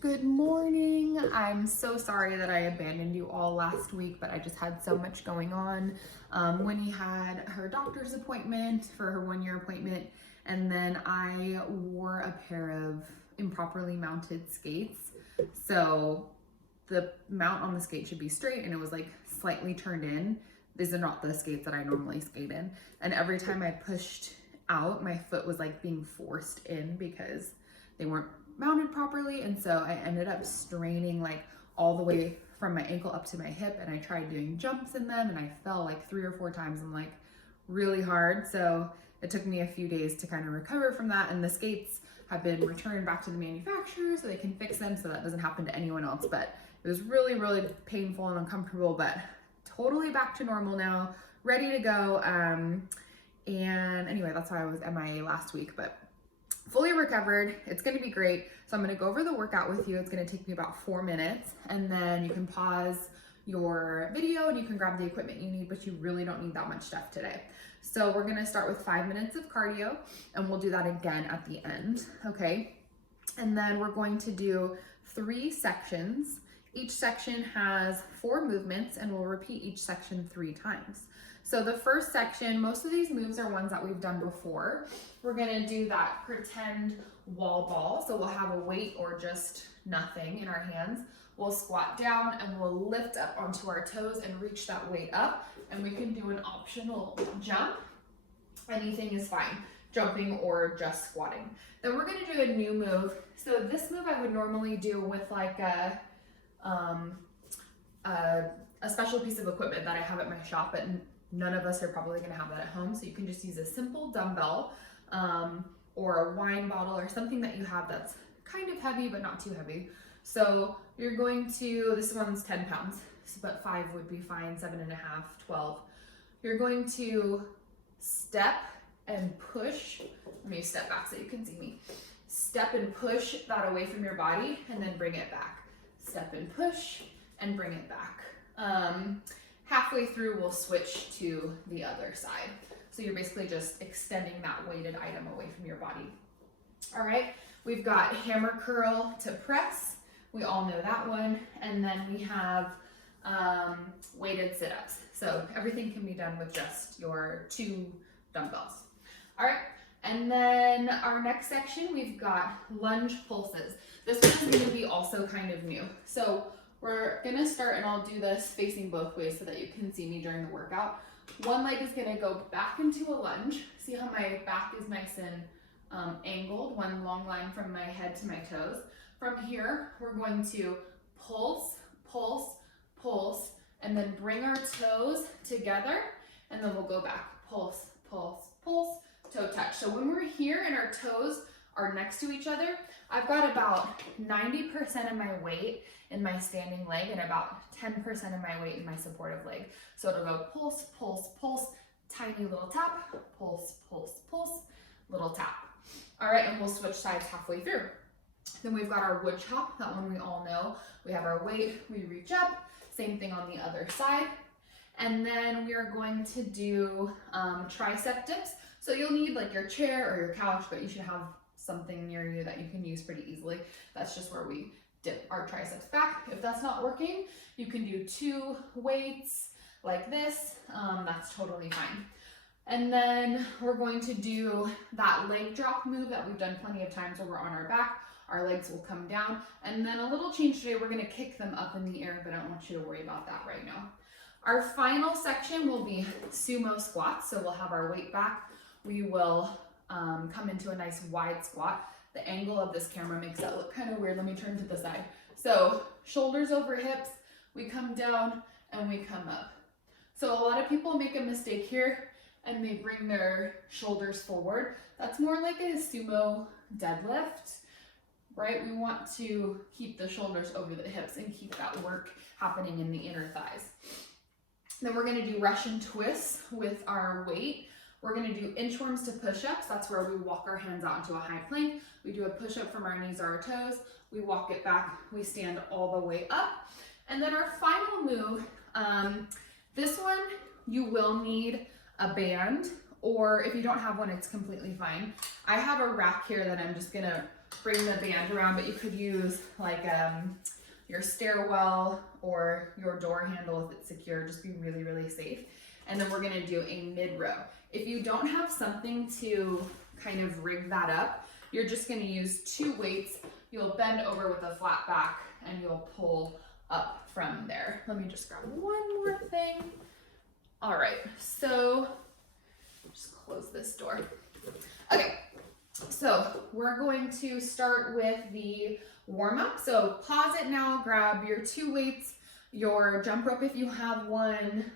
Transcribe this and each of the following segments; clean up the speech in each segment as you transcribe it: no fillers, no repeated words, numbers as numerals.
Good morning. I'm so sorry that I abandoned you all last week, but I just had so much going on. Winnie had her doctor's appointment for her 1 year appointment, and then I wore a pair of improperly mounted skates. So the mount on the skate should be straight, and it was like slightly turned in. These are not the skates that I normally skate in. And every time I pushed out, my foot was like being forced in because they weren't mounted properly, and so I ended up straining like all the way from my ankle up to my hip, and I tried doing jumps in them and I fell like 3 or 4 times and like really hard. So it took me a few days to kind of recover from that, and the skates have been returned back to the manufacturer so they can fix them so that doesn't happen to anyone else. But it was really painful and uncomfortable, but totally back to normal now, ready to go. And anyway, that's why I was MIA last week, but fully recovered. It's going to be great. So I'm going to go over the workout with you. It's going to take me about 4 minutes, and then you can pause your video and you can grab the equipment you need, but you really don't need that much stuff today. So we're going to start with 5 minutes of cardio, and we'll do that again at the end. Okay. And then we're going to do 3 sections. Each section has 4 movements, and we'll repeat each section 3 times. So the first section, most of these moves are ones that we've done before. We're gonna do that pretend wall ball. So we'll have a weight or just nothing in our hands. We'll squat down and we'll lift up onto our toes and reach that weight up. And we can do an optional jump. Anything is fine, jumping or just squatting. Then we're gonna do a new move. So this move I would normally do with like a special piece of equipment that I have at my shop, but none of us are probably going to have that at home. So you can just use a simple dumbbell or a wine bottle or something that you have that's kind of heavy but not too heavy. So you're going to, this one's 10 pounds, but 5 would be fine, 7.5, 12. You're going to step and push. Let me step back so you can see me. Step and push that away from your body and then bring it back. Step and push and bring it back. Halfway through, we'll switch to the other side. So you're basically just extending that weighted item away from your body. All right, we've got hammer curl to press. We all know that one. And then we have weighted sit-ups. So everything can be done with just your 2 dumbbells. All right, and then our next section, we've got lunge pulses. This one is gonna be also kind of new. So we're gonna start, and I'll do this facing both ways so that you can see me during the workout. One leg is gonna go back into a lunge. See how my back is nice and angled, one long line from my head to my toes. From here, we're going to pulse, pulse, pulse, and then bring our toes together, and then we'll go back. Pulse, pulse, pulse, toe touch. So when we're here and our toes are next to each other, I've got about 90% of my weight in my standing leg and about 10% of my weight in my supportive leg. So it'll go pulse, pulse, pulse, tiny little tap, pulse, pulse, pulse, little tap. All right, and we'll switch sides halfway through. Then we've got our wood chop, that one we all know. We have our weight, we reach up, same thing on the other side. And then we are going to do tricep dips. So you'll need like your chair or your couch, but you should have something near you that you can use pretty easily. That's just where we dip our triceps back. If that's not working, you can do 2 weights like this. That's totally fine. And then we're going to do that leg drop move that we've done plenty of times where we're on our back. Our legs will come down. And then a little change today, we're gonna kick them up in the air, but I don't want you to worry about that right now. Our final section will be sumo squats. So we'll have our weight back. We will come into a nice wide squat. The angle of this camera makes that look kind of weird. Let me turn to the side. So shoulders over hips, we come down and we come up. So a lot of people make a mistake here and they bring their shoulders forward. That's more like a sumo deadlift, right? We want to keep the shoulders over the hips and keep that work happening in the inner thighs. Then we're gonna do Russian twists with our weight. We're gonna do inchworms to push-ups. That's where we walk our hands out into a high plank. We do a push-up from our knees or our toes. We walk it back, we stand all the way up. And then our final move, this one, you will need a band, or if you don't have one, it's completely fine. I have a rack here that I'm just gonna bring the band around, but you could use like your stairwell or your door handle if it's secure. Just be really, really safe. And then we're gonna do a mid row. If you don't have something to kind of rig that up, you're just gonna use 2 weights. You'll bend over with a flat back and you'll pull up from there. Let me just grab one more thing. All right, so just close this door. Okay, so we're going to start with the warm up. So pause it now, grab your 2 weights, your jump rope if you have one,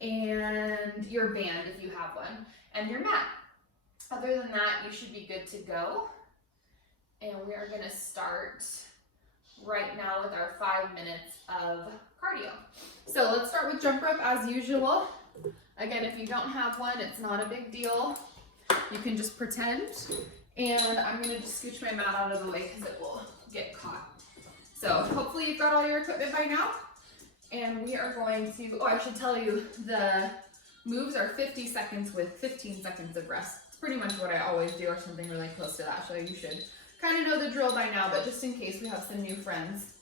and your band if you have one, and your mat. Other than that, you should be good to go. And we are gonna start right now with our 5 minutes of cardio. So let's start with jump rope as usual. Again, if you don't have one, it's not a big deal. You can just pretend. And I'm gonna just scooch my mat out of the way because it will get caught. So hopefully you've got all your equipment by now. And we are going to, oh, I should tell you, the moves are 50 seconds with 15 seconds of rest. It's pretty much what I always do, or something really close to that. So you should kind of know the drill by now, but just in case we have some new friends.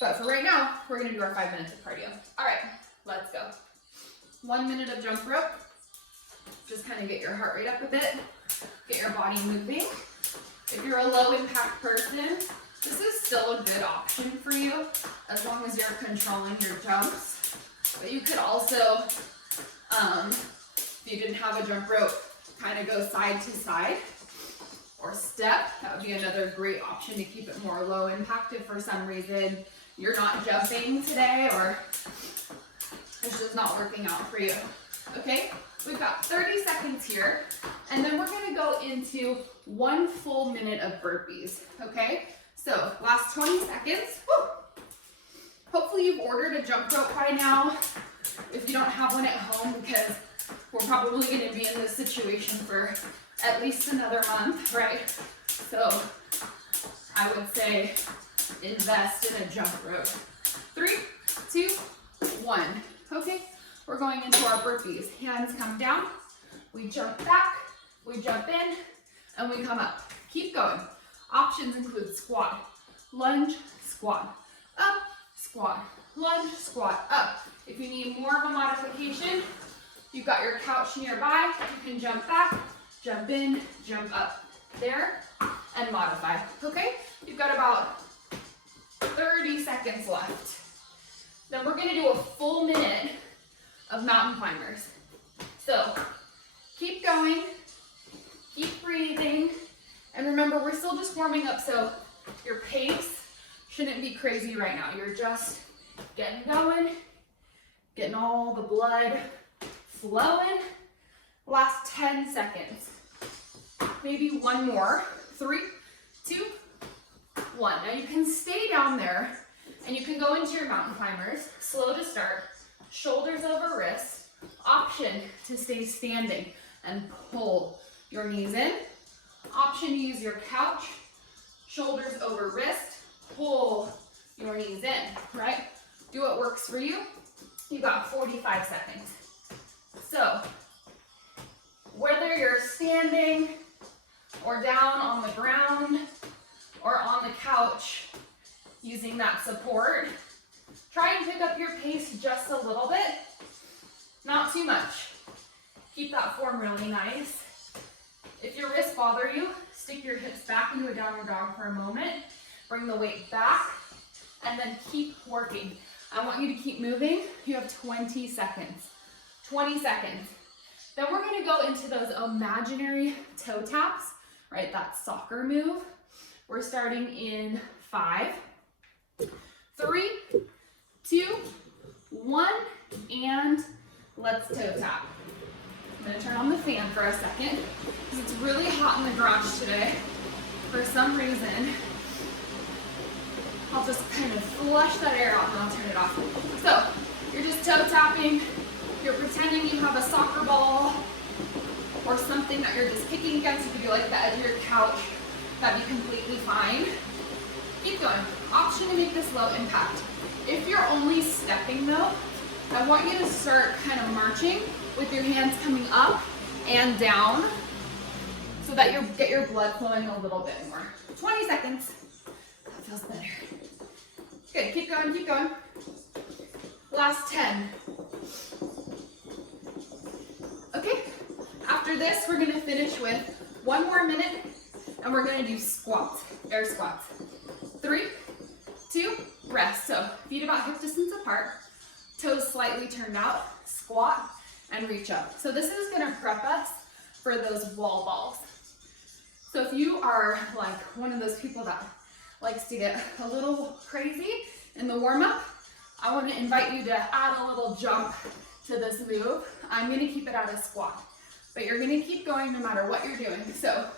But for right now, we're gonna do our 5 minutes of cardio. All right, let's go. 1 minute of jump rope. Just kind of get your heart rate up a bit, get your body moving. If you're a low impact person, this is still a good option for you, as long as you're controlling your jumps. But you could also, if you didn't have a jump rope, kind of go side to side or step. That would be another great option to keep it more low impact if for some reason you're not jumping today or it's just not working out for you. Okay, we've got 30 seconds here, and then we're gonna go into 1 full minute of burpees, okay? So last 20 seconds. Woo. Hopefully you've ordered a jump rope by now if you don't have one at home, because we're probably gonna be in this situation for at least another month, right? So I would say invest in a jump rope. 3, 2, 1. Okay, we're going into our burpees. Hands come down, we jump back, we jump in, and we come up. Keep going. Options include squat, lunge, squat, up, squat, lunge, squat, up. If you need more of a modification, you've got your couch nearby, you can jump back, jump in, jump up, there, and modify, okay? You've got about 30 seconds left. Then we're gonna do a full minute of mountain climbers. So keep going, keep breathing, and remember, we're still just warming up, so your pace shouldn't be crazy right now. You're just getting going, getting all the blood flowing. Last 10 seconds. Maybe one more. 3, 2, 1. Now you can stay down there and you can go into your mountain climbers. Slow to start, shoulders over wrists. Option to stay standing and pull your knees in. Option to use your couch, shoulders over wrist, pull your knees in, right? Do what works for you. You got 45 seconds. So, whether you're standing or down on the ground or on the couch using that support, try and pick up your pace just a little bit, not too much. Keep that form really nice. If your wrists bother you, stick your hips back into a downward dog for a moment, bring the weight back, and then keep working. I want you to keep moving. You have 20 seconds. 20 seconds. Then we're gonna go into those imaginary toe taps, right? That soccer move. We're starting in 5, 3, 2, 1, and let's toe tap. I'm gonna turn on the fan for a second because it's really hot in the garage today. For some reason, I'll just kind of flush that air out and I'll turn it off. So you're just toe tapping. You're pretending you have a soccer ball or something that you're just kicking against. You could do like the edge of your couch. That'd be completely fine. Keep going. Option to make this low impact. If you're only stepping though, I want you to start kind of marching with your hands coming up and down. So so that you get your blood flowing a little bit more. 20 seconds. That feels better. Good, keep going, keep going. Last 10. Okay, after this, we're gonna finish with 1 more minute, and we're gonna do squats, air squats. 3, 2, rest. So feet about hip distance apart, toes slightly turned out, squat, and reach up. So this is gonna prep us for those wall balls. So if you are like one of those people that likes to get a little crazy in the warm-up, I want to invite you to add a little jump to this move. I'm going to keep it at a squat, but you're going to keep going no matter what you're doing. So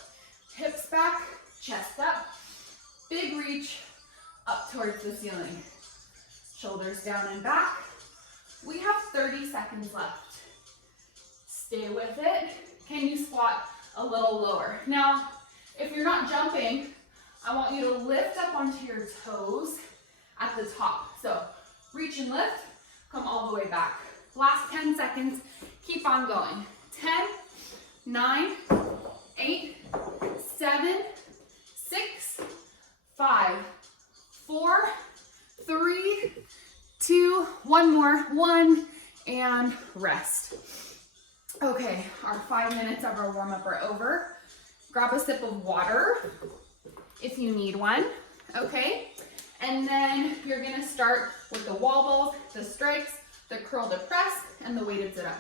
hips back, chest up, big reach up towards the ceiling. Shoulders down and back. We have 30 seconds left. Stay with it. Can you squat a little lower? Now, if you're not jumping, I want you to lift up onto your toes at the top. So reach and lift, come all the way back. Last 10 seconds, keep on going. 10, 9, 8, 7, 6, 5, 4, 3, 2, one more, 1, and rest. Okay, our 5 minutes of our warm-up are over. Grab a sip of water if you need one, okay? And then you're gonna start with the wall balls, the strikes, the curl to press, and the weighted sit up.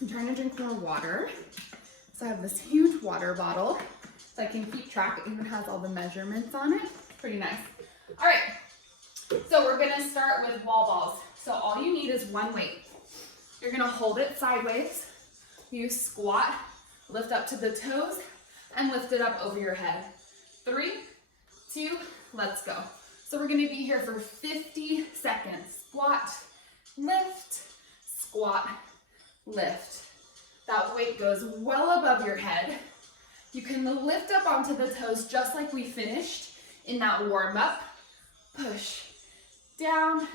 I'm trying to drink more water. So I have this huge water bottle so I can keep track. It even has all the measurements on it. Pretty nice. All right, so we're gonna start with wall balls. So all you need is one weight. You're gonna hold it sideways. You squat, lift up to the toes, and lift it up over your head. 3, 2, let's go. So we're gonna be here for 50 seconds. Squat, lift, squat, lift. That weight goes well above your head. You can lift up onto the toes just like we finished in that warm up. Push, down,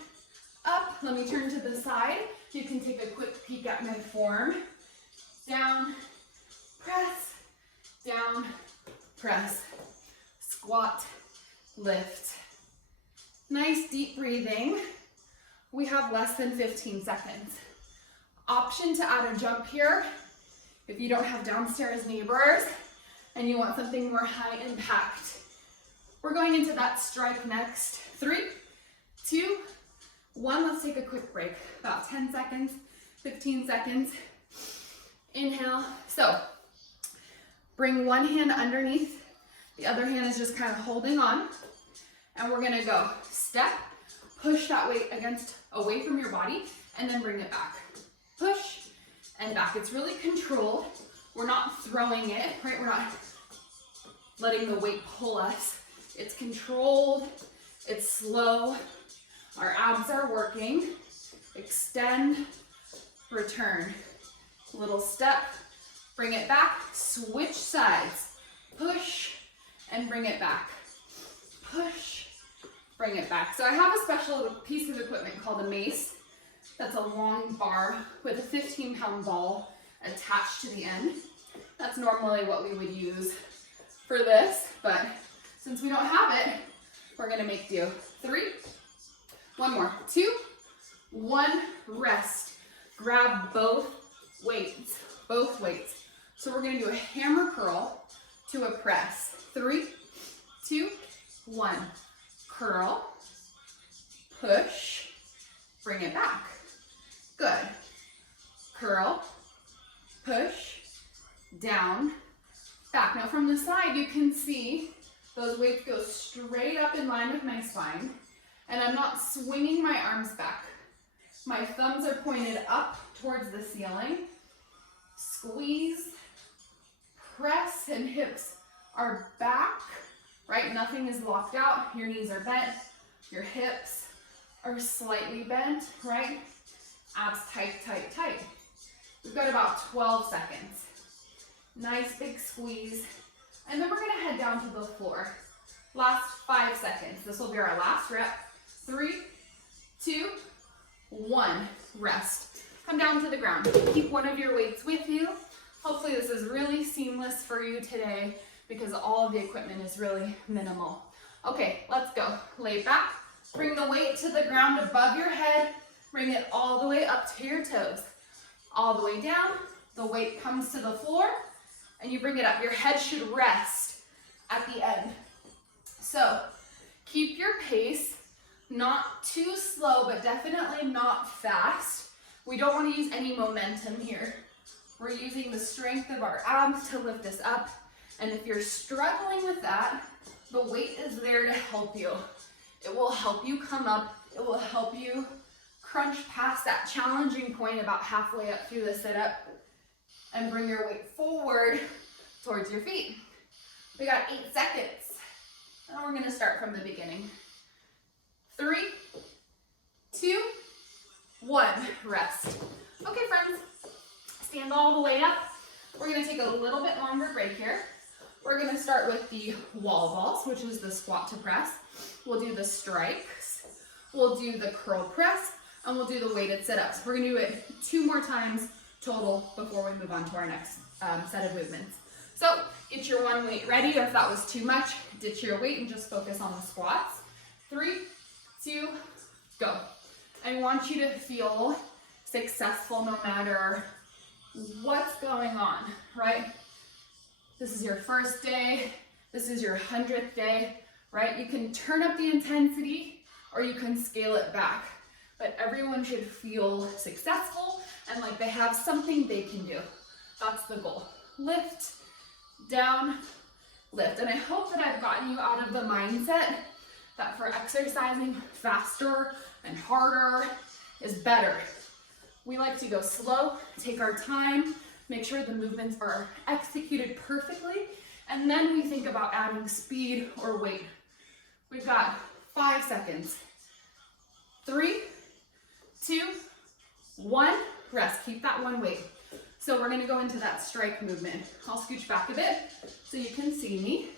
up. Let me turn to the side. You can take a quick peek at mid form. Down, press, down, press, squat, lift. Nice deep breathing. We have less than 15 seconds. Option to add a jump here if you don't have downstairs neighbors and you want something more high impact. We're going into that strike next. 3, 2, 1. Let's take a quick break. About 10 seconds, 15 seconds. Inhale. So bring one hand underneath. The other hand is just kind of holding on. And we're gonna go step, push that weight away from your body, and then bring it back. Push and back. It's really controlled. We're not throwing it, right? We're not letting the weight pull us. It's controlled, it's slow. Our abs are working. Extend, return. Little step, bring it back, switch sides. Push and bring it back. Push, bring it back. So I have a special piece of equipment called a mace. That's a long bar with a 15-pound ball attached to the end. That's normally what we would use for this, but since we don't have it, we're gonna make do. 3, 1 more, 2, 1, rest. Grab both weights. So we're gonna do a hammer curl to a press. 3, 2, 1. Curl, push, bring it back. Good. Curl, push, down, back. Now from the side, you can see those weights go straight up in line with my spine, and I'm not swinging my arms back. My thumbs are pointed up towards the ceiling. Squeeze, press, and hips are back, right? Nothing is locked out. Your knees are bent. Your hips are slightly bent, right? Abs tight, tight, tight. We've got about 12 seconds. Nice big squeeze. And then we're gonna head down to the floor. Last 5 seconds. This will be our last rep. 3, 2, 1. Rest. Come down to the ground. Keep one of your weights with you. Hopefully this is really seamless for you today because all of the equipment is really minimal. Okay, let's go. Lay back, bring the weight to the ground above your head, bring it all the way up to your toes. All the way down, the weight comes to the floor, and you bring it up. Your head should rest at the end. So keep your pace, not too slow, but definitely not fast. We don't want to use any momentum here. We're using the strength of our abs to lift us up. And if you're struggling with that, the weight is there to help you. It will help you come up. It will help you crunch past that challenging point about halfway up through the sit-up and bring your weight forward towards your feet. We got 8 seconds. Now we're gonna start from the beginning. 3, 2, 1, rest. Okay, friends, stand all the way up. We're gonna take a little bit longer break here. We're gonna start with the wall balls, which is the squat to press. We'll do the strikes. We'll do the curl press, and we'll do the weighted sit-ups. We're gonna do it 2 more times total before we move on to our next set of movements. So get your one weight ready, or if that was too much, ditch your weight and just focus on the squats. 3, 2, go. I want you to feel successful no matter what's going on, right? This is your first day, this is your 100th day, right? You can turn up the intensity or you can scale it back, but everyone should feel successful and like they have something they can do. That's the goal. Lift, down, lift. And I hope that I've gotten you out of the mindset that for exercising faster and harder is better. We like to go slow, take our time, make sure the movements are executed perfectly, and then we think about adding speed or weight. We've got 5 seconds. 3, 2, 1, rest. Keep that one weight. So we're gonna go into that strike movement. I'll scooch back a bit so you can see me.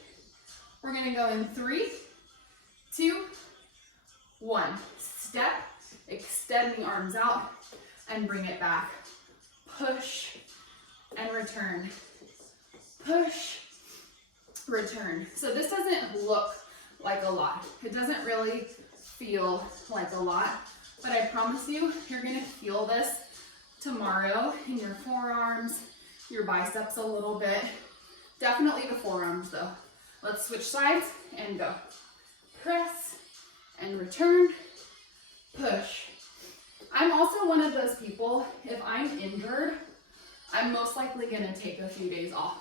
We're gonna go in 3, 2, 1. Step, extend the arms out, and bring it back. Push, and return. Push, return. So this doesn't look like a lot. It doesn't really feel like a lot, but I promise you, you're gonna feel this tomorrow in your forearms, your biceps a little bit. Definitely the forearms though. Let's switch sides and go. Press and return, push. I'm also one of those people, if I'm injured, I'm most likely gonna take a few days off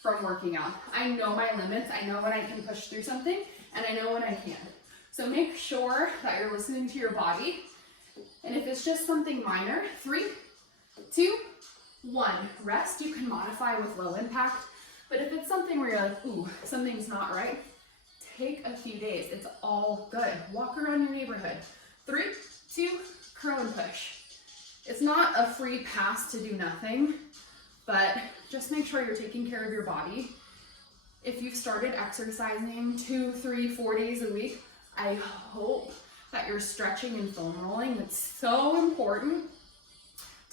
from working out. I know my limits, I know when I can push through something, and I know when I can't. So make sure that you're listening to your body, and if it's just something minor, 3, 2, 1, rest. You can modify with low impact, but if it's something where you're like, ooh, something's not right, take a few days, it's all good. Walk around your neighborhood. 3, 2, curl and push. It's not a free pass to do nothing, but just make sure you're taking care of your body. If you've started exercising 2, 3, 4 days a week, I hope that you're stretching and foam rolling. It's so important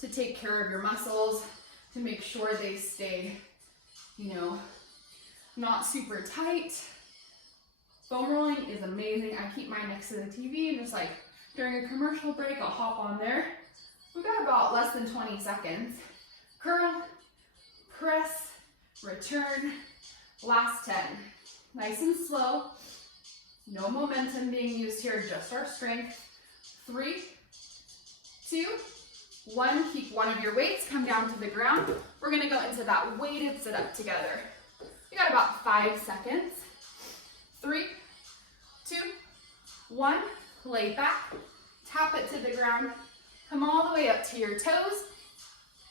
to take care of your muscles, to make sure they stay, you know, not super tight. Foam rolling is amazing. I keep mine next to the TV and just like during a commercial break, I'll hop on there. We've got about less than 20 seconds. Curl, press, return, last 10. Nice and slow. No momentum being used here, just our strength. 3, 2, 1. Keep one of your weights, come down to the ground. We're gonna go into that weighted sit up together. We got about 5 seconds. 3, 2, 1. Lay back, tap it to the ground, come all the way up to your toes,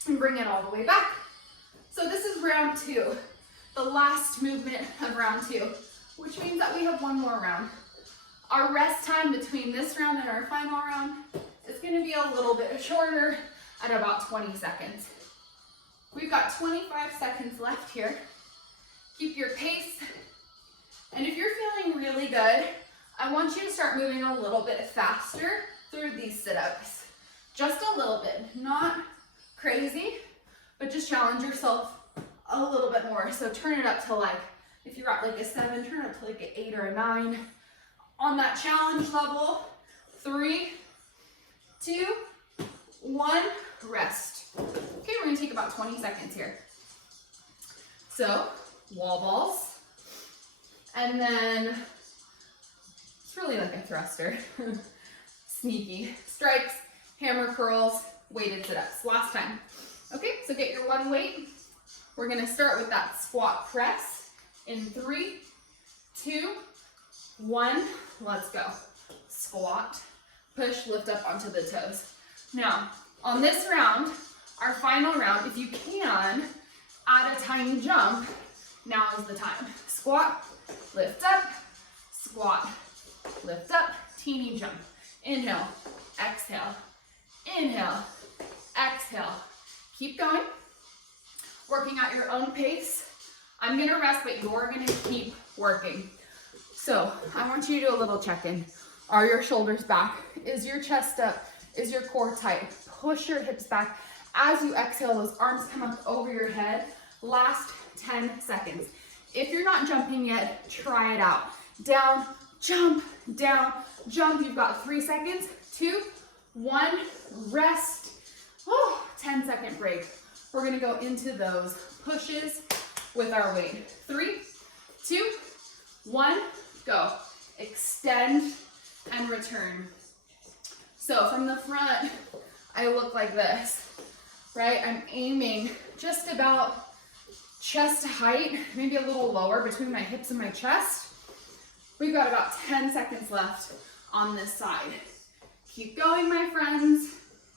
and bring it all the way back. So this is round 2, the last movement of round 2, which means that we have one more round. Our rest time between this round and our final round is gonna be a little bit shorter at about 20 seconds. We've got 25 seconds left here. Keep your pace. And if you're feeling really good, I want you to start moving a little bit faster through these sit-ups. Just a little bit, not crazy, but just challenge yourself a little bit more. So turn it up to like, if you're at like a 7, turn it up to like an 8 or a 9. On that challenge level, 3, 2, 1, rest. Okay, we're gonna take about 20 seconds here. So, wall balls, and then it's really like a thruster. Sneaky. Strikes, hammer curls, weighted sit-ups. Last time. Okay, so get your one weight. We're gonna start with that squat press in 3, 2, 1, let's go. Squat, push, lift up onto the toes. Now, on this round, our final round, if you can, add a tiny jump, now is the time. Squat, lift up, squat, lift up, teeny jump. Inhale, exhale, inhale, exhale. Keep going, working at your own pace. I'm gonna rest, but you're gonna keep working. So I want you to do a little check-in. Are your shoulders back? Is your chest up? Is your core tight? Push your hips back. As you exhale, those arms come up over your head. Last 10 seconds. If you're not jumping yet, try it out. Down, jump, down, jump. You've got 3 seconds. 2, 1, rest. 10-second break. We're gonna go into those pushes with our weight. 3, 2, 1, go. Extend and return. So from the front, I look like this, right? I'm aiming just about chest height, maybe a little lower between my hips and my chest. We've got about 10 seconds left on this side. Keep going, my friends.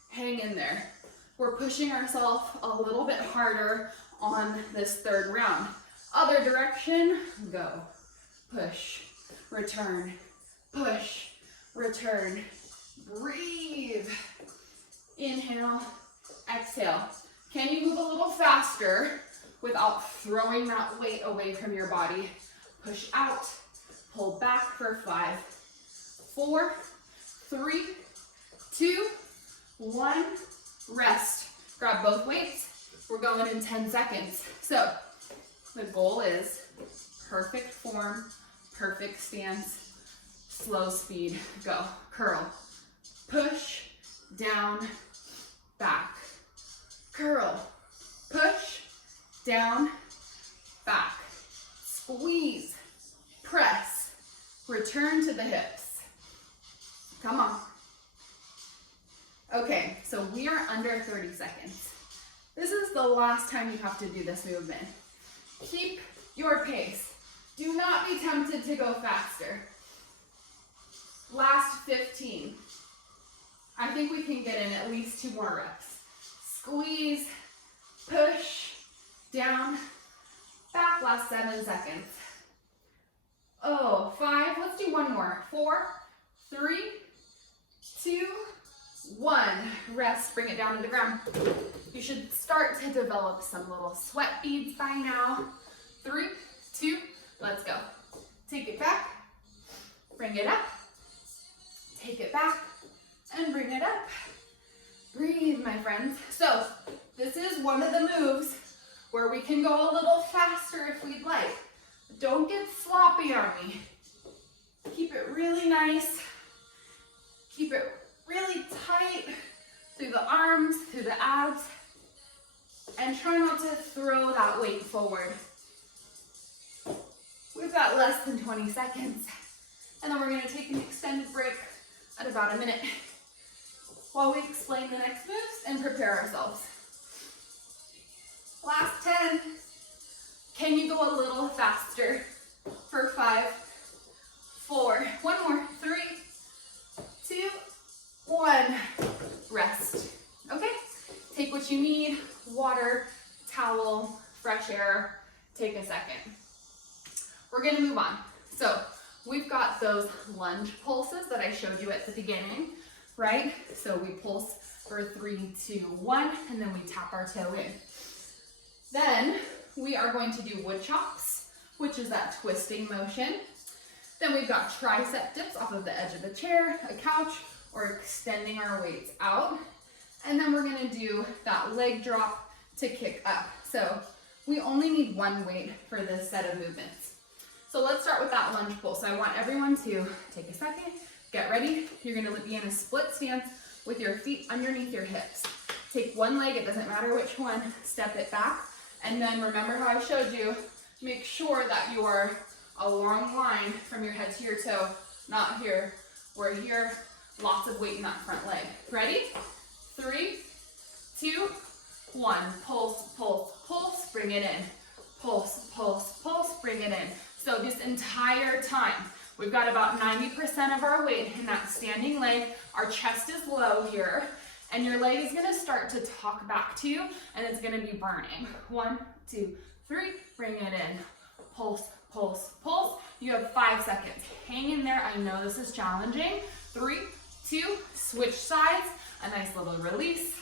Hang in there. We're pushing ourselves a little bit harder on this third round. Other direction, go. Push, return, push, return. Breathe. Inhale, exhale. Can you move a little faster without throwing that weight away from your body? Push out, pull back for 5, 4, 3, 2, 1, rest. Grab both weights. We're going in 10 seconds. So the goal is perfect form, perfect stance, slow speed, go. Curl, push, down, back. Curl, push, down, back. Squeeze, press, return to the hips. Come on. Okay, so we are under 30 seconds. This is the last time you have to do this movement. Keep your pace. Do not be tempted to go faster. Last 15. I think we can get in at least 2 more reps. Squeeze, push, down, back. Last 7 seconds. 5, let's do 1 more. 4, 3, 2, 1. Rest, bring it down to the ground. You should start to develop some little sweat beads by now. 3, 2, let's go. Take it back, bring it up, take it back, and bring it up. Breathe, my friends. So this is one of the moves where we can go a little faster if we'd like. Don't get sloppy on me. Keep it really nice. Keep it really tight through the arms, through the abs, and try not to throw that weight forward. We've got less than 20 seconds, and then we're going to take an extended break at about a minute while we explain the next moves and prepare ourselves. Last 10. Can you go a little faster for 5, 4, 1 more, 3, 2, 1, rest. Okay, take what you need, water, towel, fresh air, take a second. We're gonna move on. So we've got those lunge pulses that I showed you at the beginning, right? So we pulse for 3, 2, 1, and then we tap our toe in. Then we are going to do wood chops, which is that twisting motion. Then we've got tricep dips off of the edge of the chair, a couch, or extending our weights out. And then we're gonna do that leg drop to kick up. So We only need one weight for this set of movements. So let's start with that lunge pull. So I want everyone to take a second, get ready. You're gonna be in a split stance with your feet underneath your hips. Take one leg, it doesn't matter which one, step it back. And then remember how I showed you, make sure that you are a long line from your head to your toe, not here. We're here, lots of weight in that front leg. Ready? 3, 2, 1. Pulse, pulse, pulse, bring it in. Pulse, pulse, pulse, bring it in. So this entire time, we've got about 90% of our weight in that standing leg. Our chest is low here, and your leg is gonna start to talk back to you, and it's gonna be burning. 1, 2, 3, bring it in. Pulse, pulse, pulse. You have 5 seconds. Hang in there. I know this is challenging. 3, 2, switch sides. A nice little release.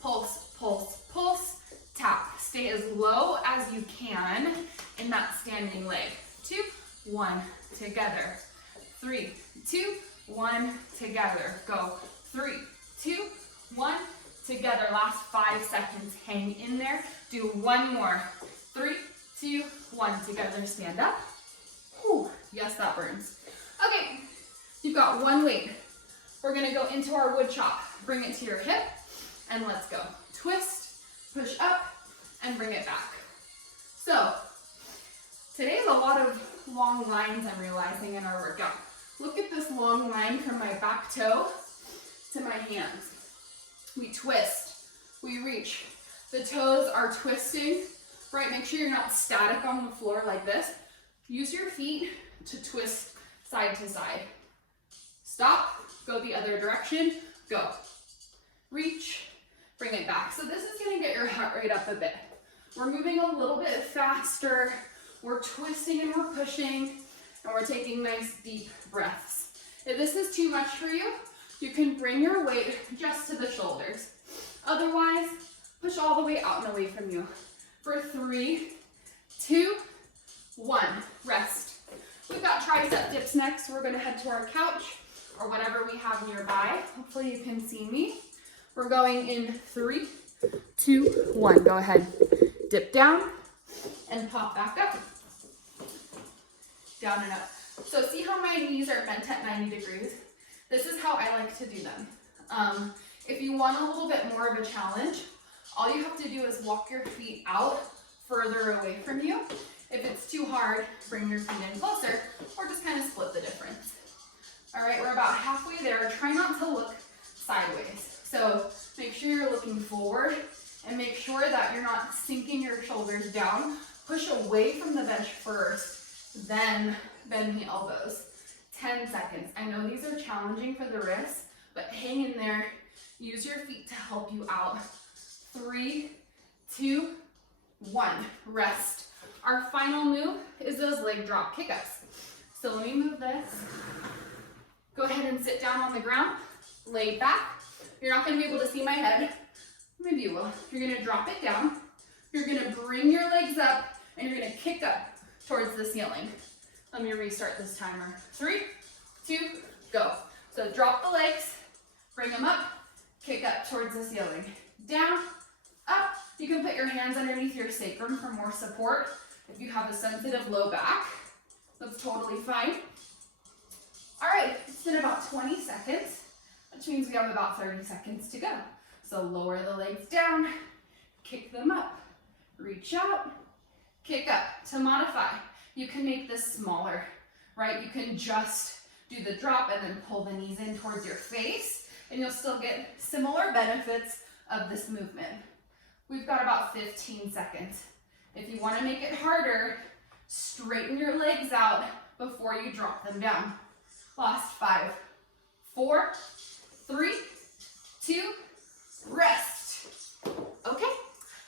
Pulse, pulse, pulse. Tap. Stay as low as you can in that standing leg. 2, 1, together. 3, 2, 1, together. Go. 3, 2, 1, together. Last 5 seconds. Hang in there. Do one more. 3, 2, 1, together. Stand up. Whew. Yes, that burns. Okay, you've got one weight. We're gonna go into our wood chop. Bring it to your hip, and let's go. Twist, push up, and bring it back. So, today's a lot of long lines I'm realizing in our workout. Look at this long line from my back toe to my hands. We twist, we reach. The toes are twisting, right? Make sure you're not static on the floor like this. Use your feet to twist side to side. Stop, go the other direction, go. Reach, bring it back. So this is gonna get your heart rate up a bit. We're moving a little bit faster. We're twisting and we're pushing, and we're taking nice deep breaths. If this is too much for you, you can bring your weight just to the shoulders. Otherwise, push all the way out and away from you. For 3, 2, 1, rest. We've got tricep dips next. We're gonna head to our couch or whatever we have nearby. Hopefully you can see me. We're going in 3, 2, 1. Go ahead, dip down and pop back up. Down and up. So see how my knees are bent at 90 degrees? This is how I like to do them. If you want a little bit more of a challenge, all you have to do is walk your feet out further away from you. If it's too hard, bring your feet in closer, or just kind of split the difference. All right, we're about halfway there. Try not to look sideways. So make sure you're looking forward, and make sure that you're not sinking your shoulders down. Push away from the bench first, then bend the elbows. 10 seconds. I know these are challenging for the wrists, but hang in there. Use your feet to help you out. 3, 2, 1, rest. Our final move is those leg drop kick-ups. So let me move this. Go ahead and sit down on the ground, lay back. You're not gonna be able to see my head. Maybe you will. You're gonna drop it down. You're gonna bring your legs up, and you're gonna kick up towards the ceiling. Let me restart this timer. 3, 2, go. So drop the legs, bring them up, kick up towards the ceiling. Down, up. You can put your hands underneath your sacrum for more support. If you have a sensitive low back, that's totally fine. All right, it's been about 20 seconds, which means we have about 30 seconds to go. So lower the legs down, kick them up, reach out, kick up. To modify, you can make this smaller, right? You can just do the drop and then pull the knees in towards your face, and you'll still get similar benefits of this movement. We've got about 15 seconds. If you want to make it harder, straighten your legs out before you drop them down. Last 5, 4, 3, 2, rest. Okay,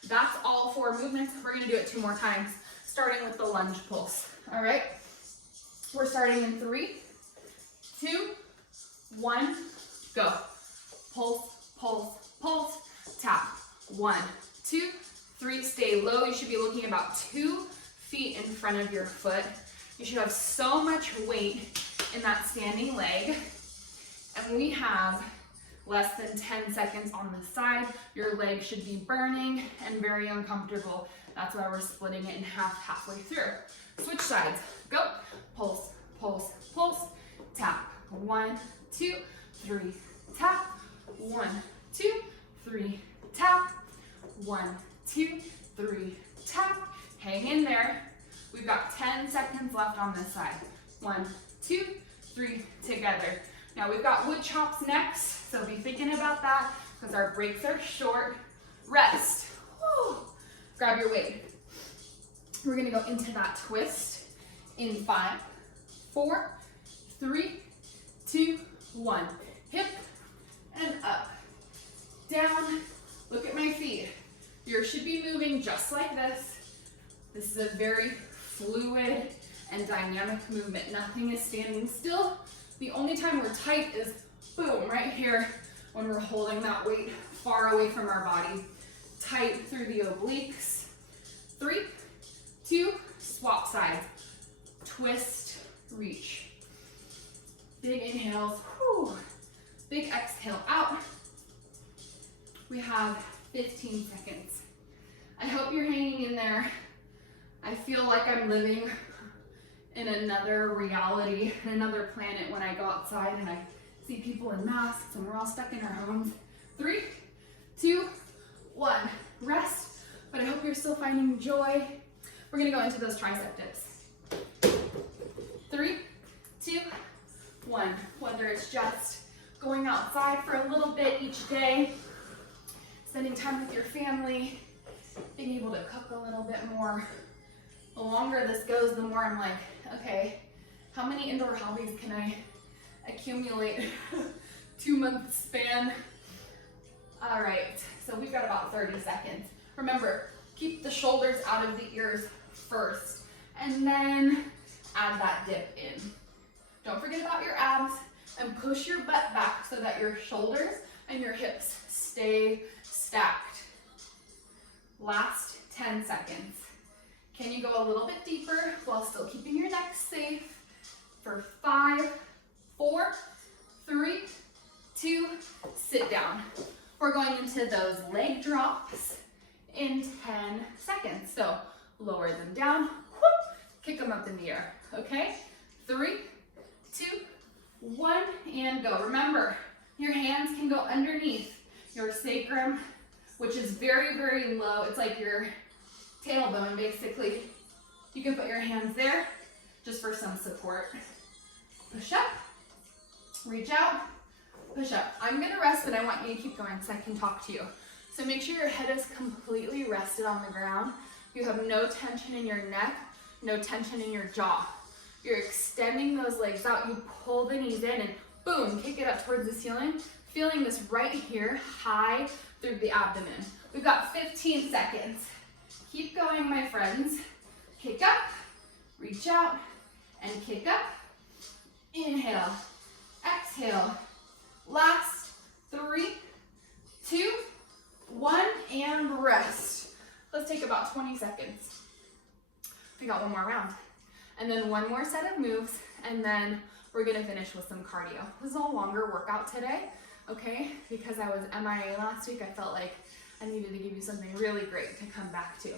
that's all 4 movements. We're going to do it 2 more times, starting with the lunge pulse. All right, we're starting in 3, 2, 1, go. Pulse, pulse, pulse, tap. 1, 2, 3, stay low. You should be looking about 2 feet in front of your foot. You should have so much weight in that standing leg. And we have less than 10 seconds on the side. Your leg should be burning and very uncomfortable. That's why we're splitting it in half halfway through. Switch sides. Go. Pulse, pulse, pulse. Tap. 1, 2, 3. Tap. 1, 2, 3. Tap. 1, 2, 3. Tap. Hang in there. We've got 10 seconds left on this side. 1, 2, 3, together. Now we've got wood chops next, so be thinking about that because our breaks are short. Rest. Woo. Grab your weight. We're gonna go into that twist in 5, 4, 3, 2, 1. Hip and up, down. Look at my feet. Yours should be moving just like this. This is a very fluid and dynamic movement. Nothing is standing still. The only time we're tight is boom, right here when we're holding that weight far away from our body. Tight through the obliques. 3, 2, swap sides. Twist, reach. Big inhales, whew. Big exhale out. We have 15 seconds. I hope you're hanging in there. I feel like I'm living in another reality, in another planet when I go outside and I see people in masks and we're all stuck in our homes. 3, 2, 1. Rest, but I hope you're still finding joy. We're gonna go into those tricep dips. 3, 2, 1. Whether it's just going outside for a little bit each day, spending time with your family, being able to cook a little bit more. The longer this goes, the more I'm like, okay, how many indoor hobbies can I accumulate? 2-month span. All right, so we've got about 30 seconds. Remember, keep the shoulders out of the ears first, and then add that dip in. Don't forget about your abs, and push your butt back so that your shoulders and your hips stay stacked. Last 10 seconds. Can you go a little bit deeper while still keeping your neck safe? For 5, 4, 3, 2, sit down. We're going into those leg drops in 10 seconds. So lower them down, whoop, kick them up in the air, okay? 3, 2, 1, and go. Remember, your hands can go underneath your sacrum, which is very, very low. It's like your tailbone, basically. You can put your hands there just for some support. Push up, reach out, push up. I'm gonna rest, but I want you to keep going so I can talk to you. So make sure your head is completely rested on the ground. You have no tension in your neck, no tension in your jaw. You're extending those legs out. You pull the knees in and boom, kick it up towards the ceiling. Feeling this right here, high through the abdomen. We've got 15 seconds. Keep going, my friends. Kick up, reach out, and kick up. Inhale, exhale. Last 3, 2, 1, and rest. Let's take about 20 seconds. We got one more round. And then one more set of moves, and then we're gonna finish with some cardio. This is a longer workout today, okay? Because I was MIA last week, I felt like I needed to give you something really great to come back to.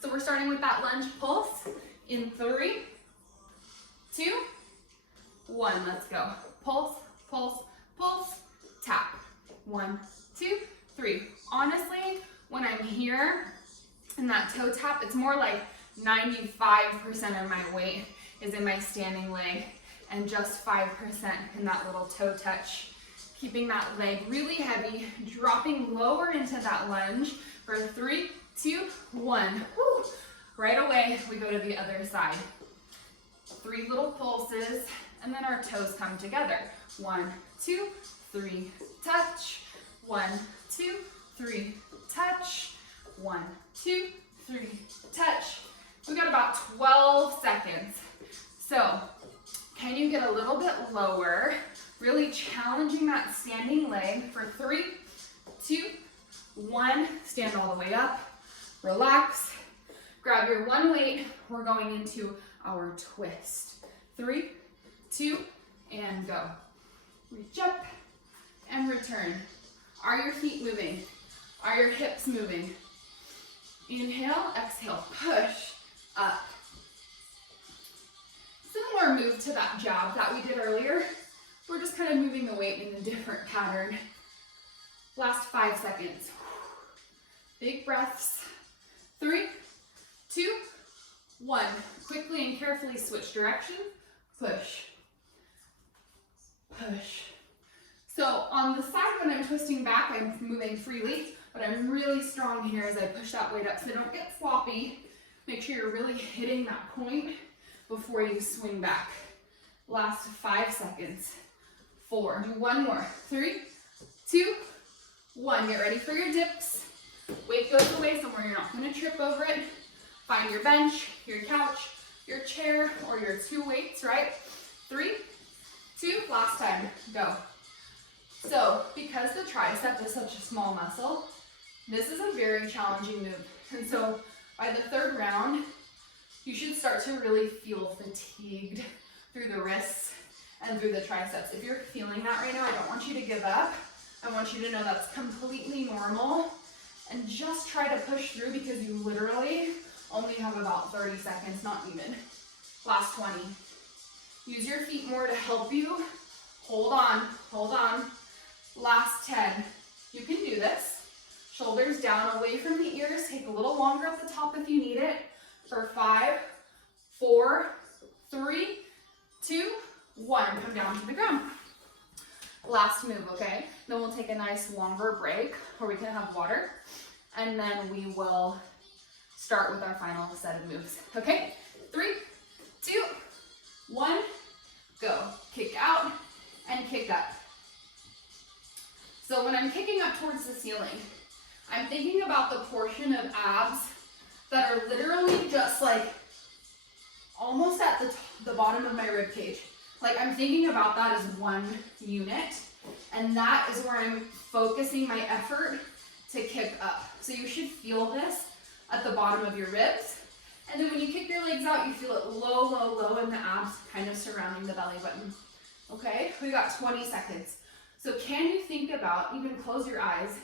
So we're starting with that lunge pulse in 3, 2, 1. Let's go. Pulse, pulse, pulse, tap. 1, 2, 3. Honestly, when I'm here in that toe tap, it's more like 95% of my weight is in my standing leg and just 5% in that little toe touch. Keeping that leg really heavy, dropping lower into that lunge for 3, 2, 1. Woo. Right away, we go to the other side. 3 little pulses, and then our toes come together. 1, 2, 3, touch. 1, 2, 3, touch. 1, 2, 3, touch. We've got about 12 seconds. So, can you get a little bit lower? Really challenging that standing leg for 3, 2, 1. Stand all the way up. Relax. Grab your one weight. We're going into our twist. 3, 2, and go. Reach up and return. Are your feet moving? Are your hips moving? Inhale, exhale, push, up. Similar move to that jab that we did earlier. We're just kind of moving the weight in a different pattern. Last 5 seconds. Big breaths. 3, 2, 1. Quickly and carefully switch direction. Push. Push. So on the side when I'm twisting back, I'm moving freely, but I'm really strong here as I push that weight up so don't get sloppy. Make sure you're really hitting that point before you swing back. Last 5 seconds. 4. Do one more. 3, 2, 1. Get ready for your dips. Weight goes away somewhere you're not going to trip over it. Find your bench, your couch, your chair, or your 2 weights, right? 3, 2, last time, go. So, because the tricep is such a small muscle, this is a very challenging move. And so, by the 3rd round, you should start to really feel fatigued through the wrists and through the triceps. If you're feeling that right now, I don't want you to give up. I want you to know that's completely normal. And just try to push through because you literally only have about 30 seconds, not even. Last 20. Use your feet more to help you. Hold on, hold on. Last 10. You can do this. Shoulders down, away from the ears. Take a little longer at the top if you need it. For 5, 4, 3, 2, 1. Come down to the ground. Last move, okay? Then we'll take a nice longer break where we can have water. And then we will start with our final set of moves, okay? 3, 2, 1, go. Kick out and kick up. So when I'm kicking up towards the ceiling, I'm thinking about the portion of abs that are literally just like almost at the bottom of my rib cage. Like I'm thinking about that as one unit, and that is where I'm focusing my effort to kick up. So you should feel this at the bottom of your ribs. And then when you kick your legs out, you feel it low, low, low in the abs, kind of surrounding the belly button. Okay, we got 20 seconds. So can you think about, even close your eyes,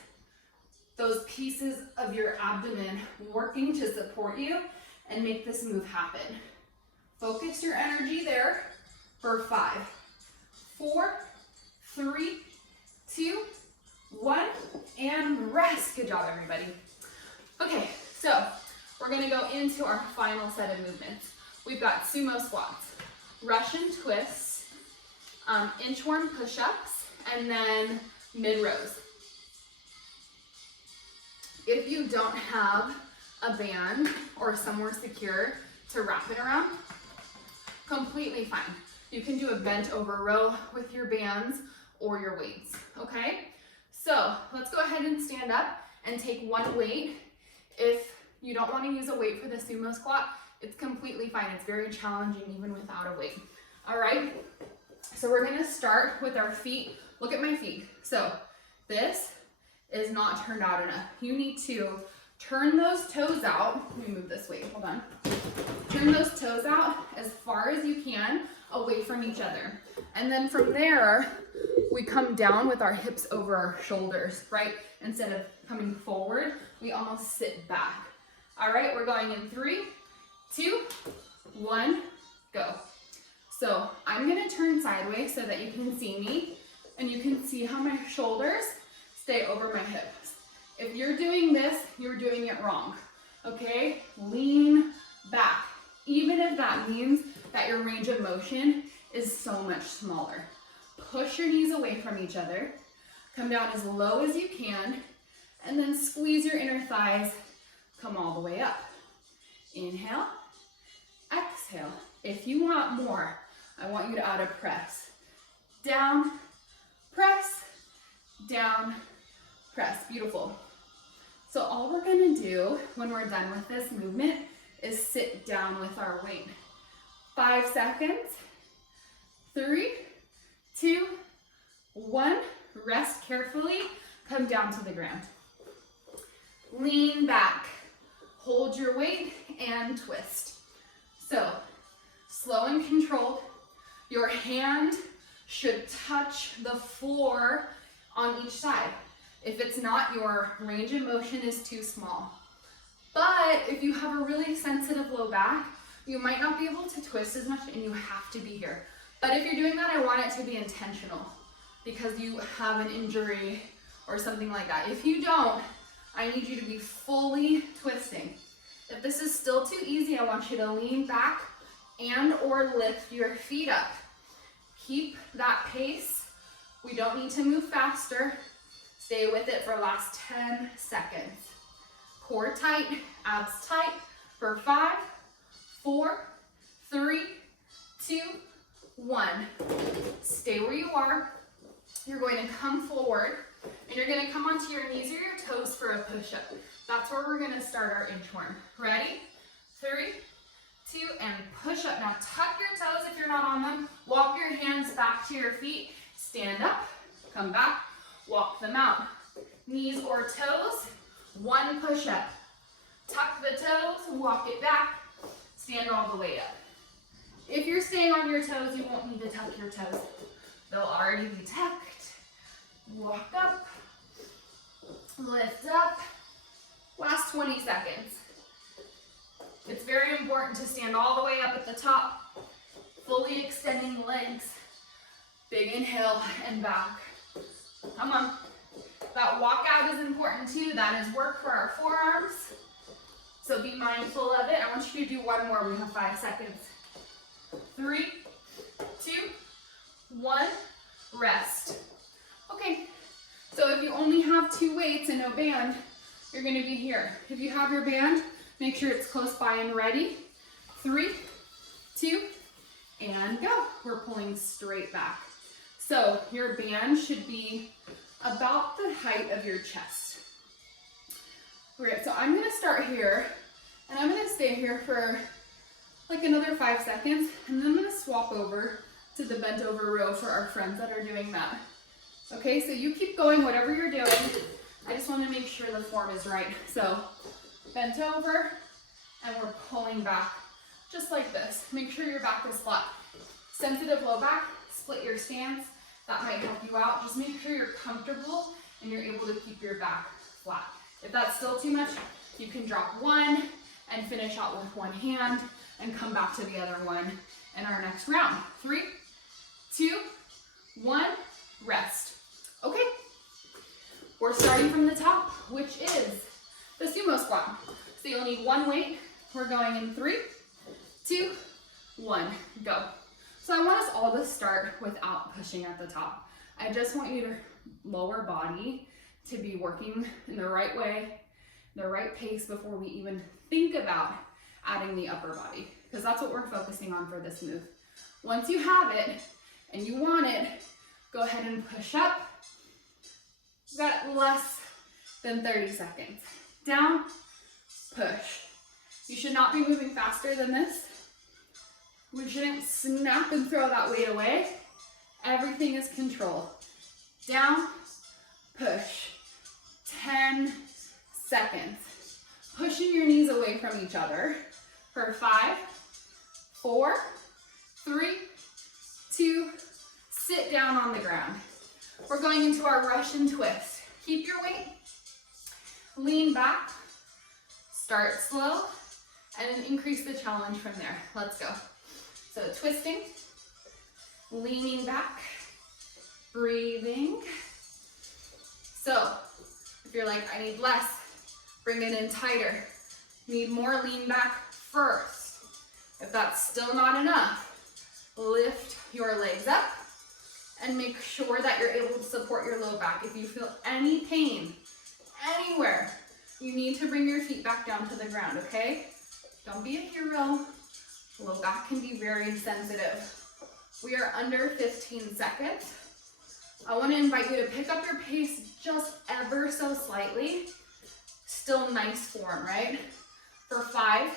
those pieces of your abdomen working to support you and make this move happen? Focus your energy there for 5, 4, 3, 2, 1, and rest. Good job, everybody. Okay, so we're gonna go into our final set of movements. We've got sumo squats, Russian twists, inchworm push-ups, and then mid-rows. If you don't have a band or somewhere secure to wrap it around, completely fine. You can do a bent over row with your bands or your weights, okay? So let's go ahead and stand up and take one weight. If you don't want to use a weight for the sumo squat, it's completely fine. It's very challenging even without a weight. All right, so we're gonna start with our feet. Look at my feet. So this is not turned out enough. You need to turn those toes out. Let me move this weight, hold on. Turn those toes out as far as you can away from each other. And then from there, we come down with our hips over our shoulders, right? Instead of coming forward, we almost sit back. All right, we're going in 3, 2, 1, go. So I'm gonna turn sideways so that you can see me and you can see how my shoulders stay over my hips. If you're doing this, you're doing it wrong, okay? Lean back, even if that means that your range of motion is so much smaller. Push your knees away from each other, come down as low as you can, and then squeeze your inner thighs, come all the way up. Inhale, exhale. If you want more, I want you to add a press. Down, press, down, press. Beautiful. So all we're gonna do when we're done with this movement is sit down with our weight. 5 seconds. 3, 2, 1. Rest carefully. Come down to the ground. Lean back. Hold your weight and twist. So slow and controlled. Your hand should touch the floor on each side. If it's not, your range of motion is too small. But if you have a really sensitive low back, you might not be able to twist as much and you have to be here. But if you're doing that, I want it to be intentional because you have an injury or something like that. If you don't, I need you to be fully twisting. If this is still too easy, I want you to lean back and or lift your feet up. Keep that pace. We don't need to move faster. Stay with it for the last 10 seconds. Core tight, abs tight for 5, 4, 3, 2, 1. Stay where you are. You're going to come forward and you're going to come onto your knees or your toes for a push-up. That's where we're going to start our inchworm. Ready? 3, 2, and push up. Now tuck your toes if you're not on them. Walk your hands back to your feet. Stand up, come back, walk them out. Knees or toes, 1 push-up. Tuck the toes, walk it back, stand all the way up. If you're staying on your toes, you won't need to tuck your toes. They'll already be tucked. Walk up, lift up. Last 20 seconds. It's very important to stand all the way up at the top, fully extending the legs. Big inhale and back. Come on. That walkout is important too. That is work for our forearms. So be mindful of it. I want you to do one more. We have 5 seconds. 3, 2, 1, rest. Okay, so if you only have 2 weights and no band, you're gonna be here. If you have your band, make sure it's close by and ready. 3, 2, and go. We're pulling straight back. So your band should be about the height of your chest. Great, so I'm gonna start here, and I'm gonna stay here for like another 5 seconds, and then I'm gonna swap over to the bent over row for our friends that are doing that. Okay, so you keep going, whatever you're doing. I just wanna make sure the form is right. So bent over, and we're pulling back, just like this. Make sure your back is flat. Sensitive low back, split your stance. That might help you out. Just make sure you're comfortable and you're able to keep your back flat. If that's still too much, you can drop 1 and finish out with 1 hand and come back to the other one in our next round. 3, 2, 1, rest. Okay, we're starting from the top, which is the sumo squat. So you'll need 1 weight. We're going in 3, 2, 1, go. So I want us all to start without pushing at the top. I just want you to lower body to be working in the right way, the right pace before we even think about adding the upper body, because that's what we're focusing on for this move. Once you have it and you want it, go ahead and push up. You've got less than 30 seconds. Down, push. You should not be moving faster than this. We shouldn't snap and throw that weight away. Everything is control. Down, push. 10 seconds. Pushing your knees away from each other for 5, 4, 3, 2, sit down on the ground. We're going into our Russian twist. Keep your weight, lean back, start slow, and then increase the challenge from there. Let's go. So twisting, leaning back, breathing. So if you're like, I need less, bring it in tighter. Need more, lean back first. If that's still not enough, lift your legs up and make sure that you're able to support your low back. If you feel any pain anywhere, you need to bring your feet back down to the ground, okay? Don't be a hero. Low back can be very sensitive. We are under 15 seconds. I want to invite you to pick up your pace just ever so slightly. Still nice form, right? For 5,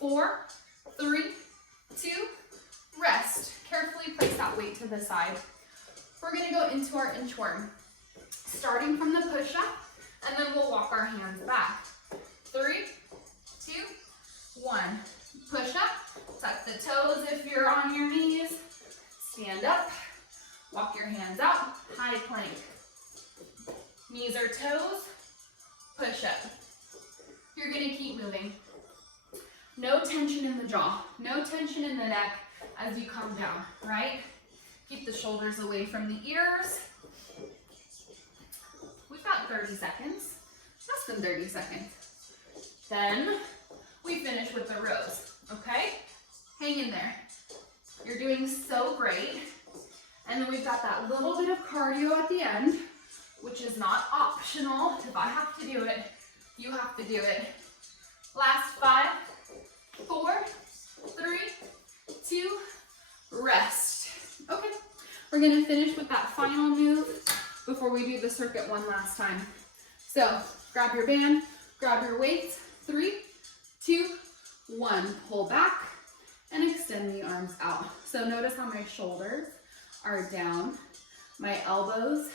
4, 3, 2, rest. Carefully place that weight to the side. We're going to go into our inchworm, starting from the push-up, and then we'll walk our hands back. 3, 2, 1. Push up, tuck the toes if you're on your knees, stand up, walk your hands out, high plank. Knees or toes, push up. If you're gonna keep moving. No tension in the jaw, no tension in the neck as you come down, right? Keep the shoulders away from the ears. We've got 30 seconds, less than 30 seconds. Then we finish with the rows, okay? Hang in there. You're doing so great. And then we've got that little bit of cardio at the end, which is not optional. If I have to do it, you have to do it. Last 5, 4, 3, 2, rest. Okay, we're gonna finish with that final move before we do the circuit one last time. So grab your band, grab your weights. 3, 2, 1. Pull back and extend the arms out. So notice how my shoulders are down. My elbows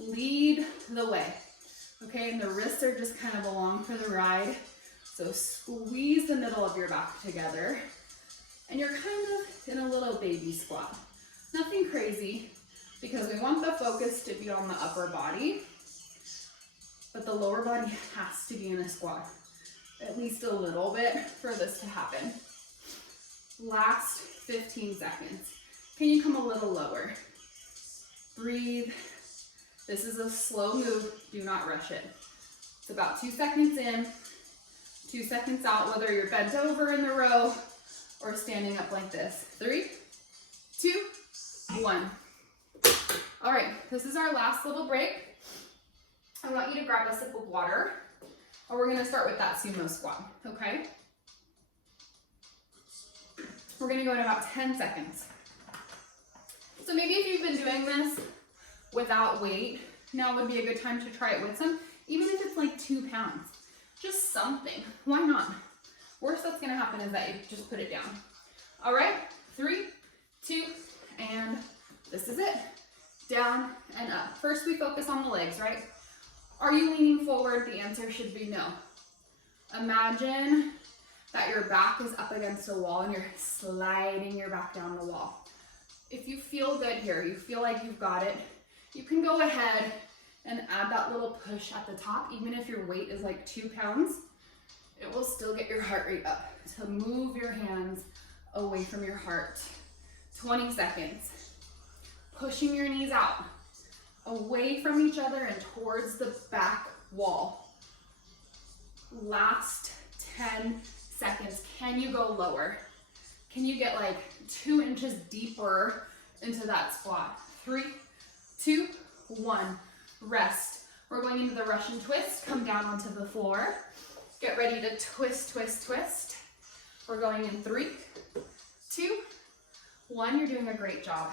lead the way. Okay, and the wrists are just kind of along for the ride. So squeeze the middle of your back together. And you're kind of in a little baby squat. Nothing crazy, because we want the focus to be on the upper body, but the lower body has to be in a squat, at least a little bit for this to happen. Last 15 seconds. Can you come a little lower? Breathe. This is a slow move, do not rush it. It's about 2 seconds in, 2 seconds out, whether you're bent over in the row or standing up like this. 3, 2, 1. All right, this is our last little break. I want you to grab a sip of water, or we're gonna start with that sumo squat, okay? We're gonna go in about 10 seconds. So maybe if you've been doing this without weight, now would be a good time to try it with some, even if it's like 2 pounds, just something, why not? Worst that's gonna happen is that you just put it down. All right, 3, 2, and this is it. Down and up. First we focus on the legs, right? Are you leaning forward? The answer should be no. Imagine that your back is up against a wall and you're sliding your back down the wall. If you feel good here, you feel like you've got it, you can go ahead and add that little push at the top. Even if your weight is like 2 pounds, it will still get your heart rate up. To move your hands away from your heart. 20 seconds. Pushing your knees out, away from each other and towards the back wall. Last 10 seconds. Can you go lower? Can you get like 2 inches deeper into that squat? 3, 2, 1. Rest. We're going into the Russian twist. Come down onto the floor. Get ready to twist, twist, twist. We're going in 3, 2, 1. You're doing a great job.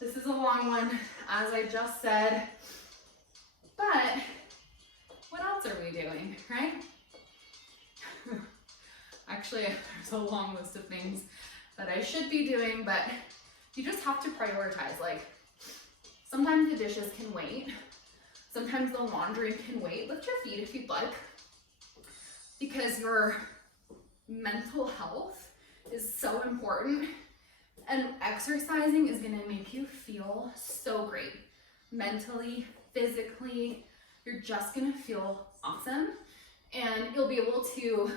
This is a long one, as I just said, but what else are we doing, right? Actually, there's a long list of things that I should be doing, but you just have to prioritize. Like, sometimes the dishes can wait. Sometimes the laundry can wait. Lift your feet if you'd like, because your mental health is so important. And exercising is gonna make you feel so great. Mentally, physically, you're just gonna feel awesome. And you'll be able to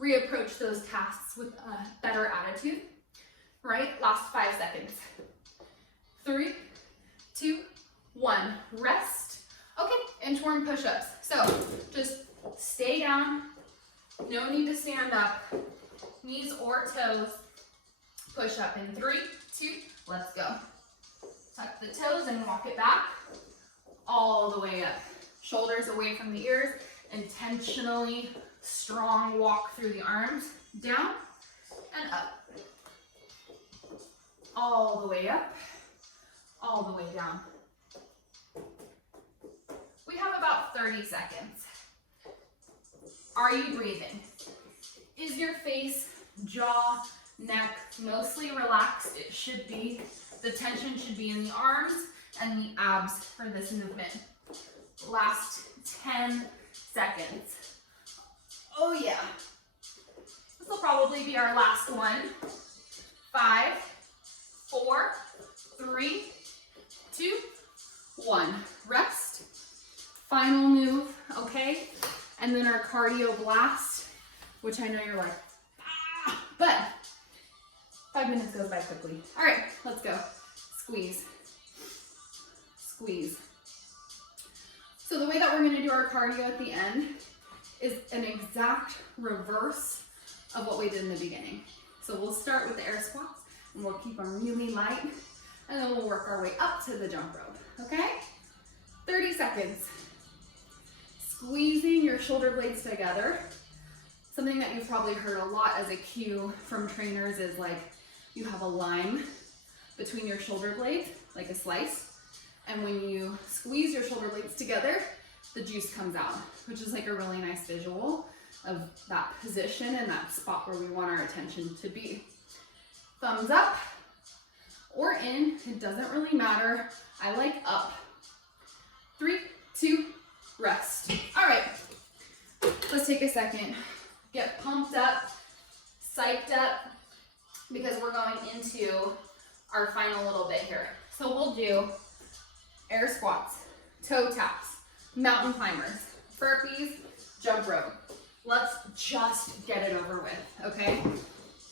reapproach those tasks with a better attitude, right? Last 5 seconds. 3, 2, 1, rest. Okay, inchworm push-ups. So just stay down, no need to stand up, knees or toes. Push up in 3, 2, let's go. Tuck the toes and walk it back all the way up. Shoulders away from the ears. Intentionally strong walk through the arms. Down and up. All the way up, all the way down. We have about 30 seconds. Are you breathing? Is your face, jaw, neck mostly relaxed? It should be. The tension should be in the arms and the abs for this movement. Last 10 seconds. Oh yeah. This will probably be our last one. 5, 4, 3, 2, 1. Rest. Final move, okay? And then our cardio blast, which I know you're like, ah, but 5 minutes goes by quickly. All right, let's go. Squeeze, squeeze. So the way that we're gonna do our cardio at the end is an exact reverse of what we did in the beginning. So we'll start with the air squats and we'll keep them really light, and then we'll work our way up to the jump rope, okay? 30 seconds. Squeezing your shoulder blades together. Something that you've probably heard a lot as a cue from trainers is like you have a line between your shoulder blades, like a slice. And when you squeeze your shoulder blades together, the juice comes out, which is like a really nice visual of that position and that spot where we want our attention to be. Thumbs up or in, it doesn't really matter. I like up. 3, 2, rest. All right, let's take a second. Get pumped up, psyched up, because we're going into our final little bit here. So we'll do air squats, toe taps, mountain climbers, burpees, jump rope. Let's just get it over with, okay?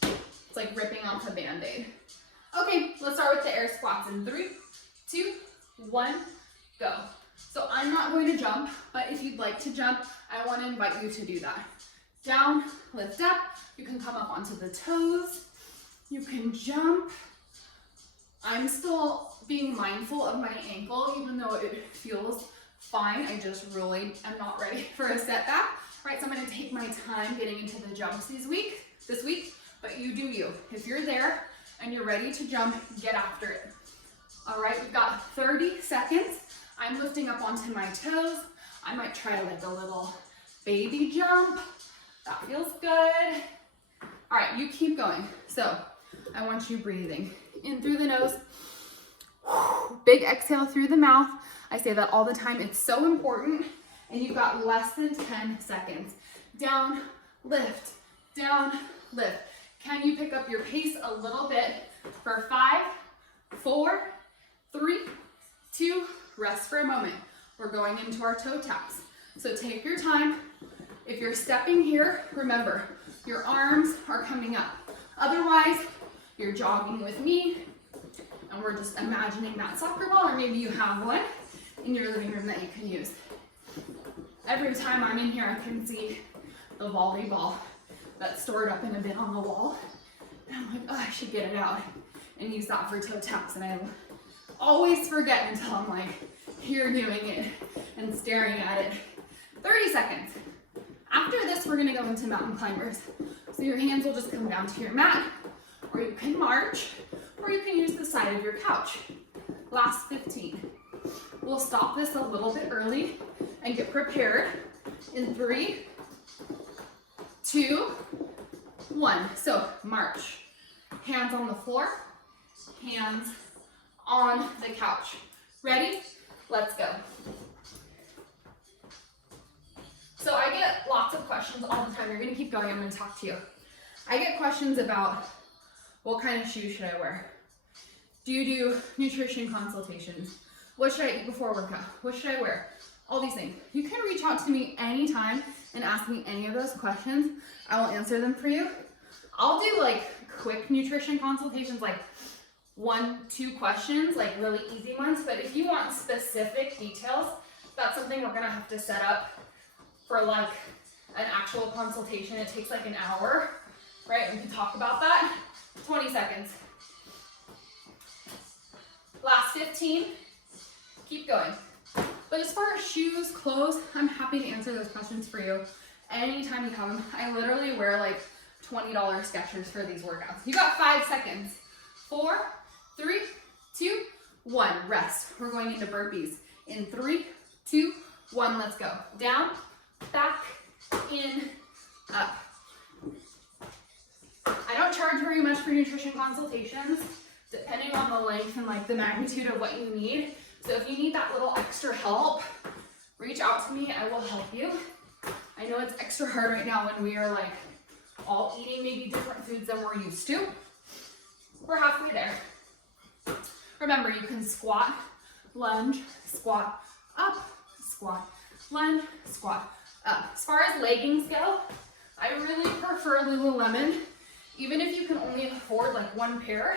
It's like ripping off a Band-Aid. Okay, let's start with the air squats in 3, 2, 1, go. So I'm not going to jump, but if you'd like to jump, I want to invite you to do that. Down, lift up. You can come up onto the toes. You can jump. I'm still being mindful of my ankle, even though it feels fine. I just really am not ready for a setback. All right, so I'm going to take my time getting into the jumps this week, but you do you. If you're there and you're ready to jump, get after it. All right, we've got 30 seconds. I'm lifting up onto my toes. I might try like a little baby jump. That feels good. All right, you keep going. So I want you breathing in through the nose. Big exhale through the mouth. I say that all the time. It's so important. And you've got less than 10 seconds. Down, lift, down, lift. Can you pick up your pace a little bit for 5, 4, 3, 2, rest for a moment. We're going into our toe taps. So take your time. If you're stepping here, remember, your arms are coming up. Otherwise, you're jogging with me, and we're just imagining that soccer ball, or maybe you have one in your living room that you can use. Every time I'm in here, I can see the volleyball that's stored up in a bin on the wall. And I'm like, oh, I should get it out and use that for toe taps. And I always forget until I'm like here doing it and staring at it. 30 seconds. After this, we're gonna go into mountain climbers. So your hands will just come down to your mat, or you can march, or you can use the side of your couch. Last 15. We'll stop this a little bit early and get prepared in 3, 2, 1. So march. Hands on the floor, hands on the couch. Ready? Let's go. So I get lots of questions all the time. You're gonna keep going, I'm gonna talk to you. I get questions about what kind of shoes should I wear? Do you do nutrition consultations? What should I eat before workout? What should I wear? All these things. You can reach out to me anytime and ask me any of those questions. I will answer them for you. I'll do like quick nutrition consultations, like 1, 2 questions, like really easy ones. But if you want specific details, that's something we're gonna have to set up for like an actual consultation. It takes like an hour, right? We can talk about that. 20 seconds. Last 15. Keep going. But as far as shoes, clothes, I'm happy to answer those questions for you anytime you have them. I literally wear like $20 Skechers for these workouts. You got 5 seconds. 4, 3, 2, 1. Rest. We're going into burpees. In 3, 2, 1. Let's go. Down, back, in, up. I don't charge very much for nutrition consultations, depending on the length and like the magnitude of what you need. So if you need that little extra help, reach out to me, I will help you. I know it's extra hard right now when we are like all eating maybe different foods than we're used to. We're halfway there. Remember, you can squat, lunge, squat, up, squat, lunge, squat, As far as leggings go, I really prefer Lululemon. Even if you can only afford like one pair,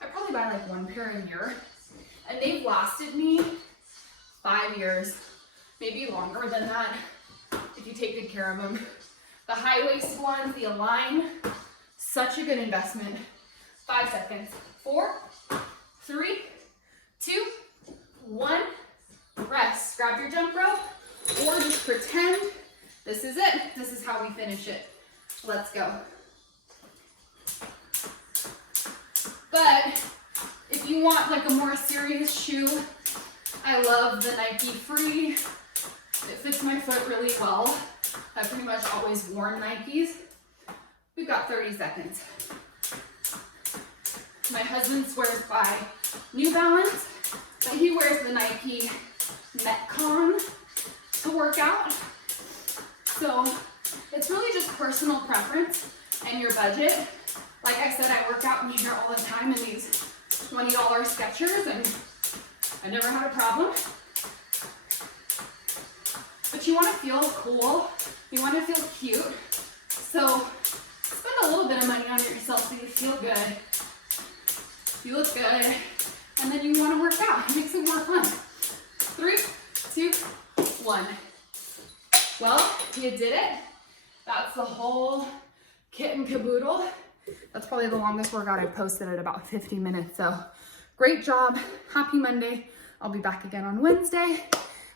I probably buy like one pair a year. And they've lasted me 5 years, maybe longer than that, if you take good care of them. The high-waist ones, the Align, such a good investment. 5 seconds. 4, 3, 2, 1. Rest. Grab your jump rope, or just pretend this is it. This is how we finish it. Let's go. But if you want like a more serious shoe, I love the Nike Free. It fits my foot really well. I've pretty much always worn Nikes. We've got 30 seconds. My husband swears by New Balance, but he wears the Nike Metcon to work out. So it's really just personal preference and your budget. Like I said, I work out in here all the time in these $20 Skechers, and I never had a problem. But you want to feel cool, you want to feel cute, so spend a little bit of money on yourself so you feel good, you look good, and then you want to work out. It makes it more fun. 3, 2, 1. Well, you did it. That's the whole kit and caboodle. That's probably the longest workout I've posted at about 50 minutes. So great job. Happy Monday. I'll be back again on Wednesday.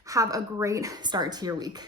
Have a great start to your week.